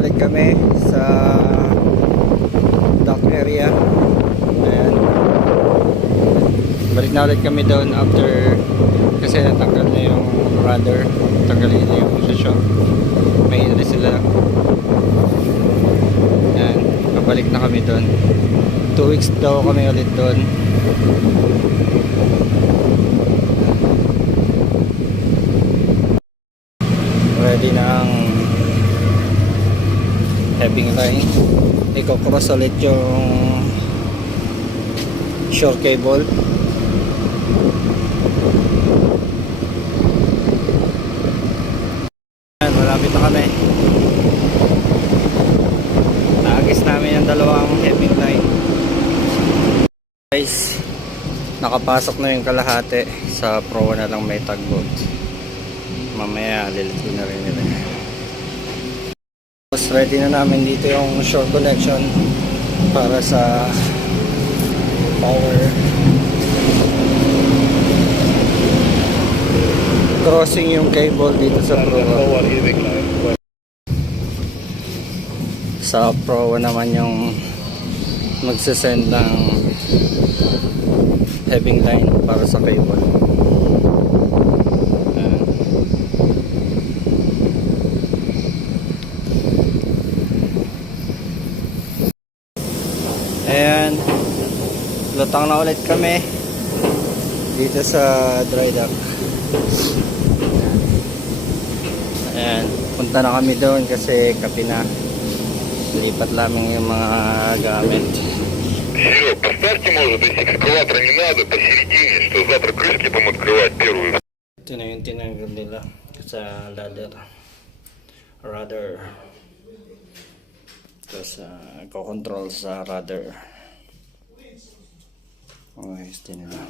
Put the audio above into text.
na ulit kami sa dock area. Ayan. Balik na ulit kami doon after kasi natanggal na yung rudder, tanggalin na yung posisyon, may na sila. Ayan, babalik na kami doon. 2 weeks daw kami ulit doon. Ready na ang heaving line. Iko-cross ulit yung shore cable. Ayan, malapit na kami. Naagis namin ang dalawang heaving line. Guys, nakapasok na yung kalahati. Sa Pro na lang may tugboat. Mamaya lilit ko na rin nila. Tapos ready na namin dito yung shore connection para sa power. Crossing yung cable dito sa Pro. Sa Pro naman yung magsasend ng heaving line para sa cable. Ayan, lutang na ulit kami dito sa dry dock. Ayan, punta na kami doon kasi kapi na. Lipat lamang yung mga gamit. Серег, поставьте, может быть, экскаватора не надо посередине, что завтра крышки будем открывать первую. Ito na yung tinanggal nila sa ladder. Rudder. Tapos ko-control sa rudder. Okay, ito nila.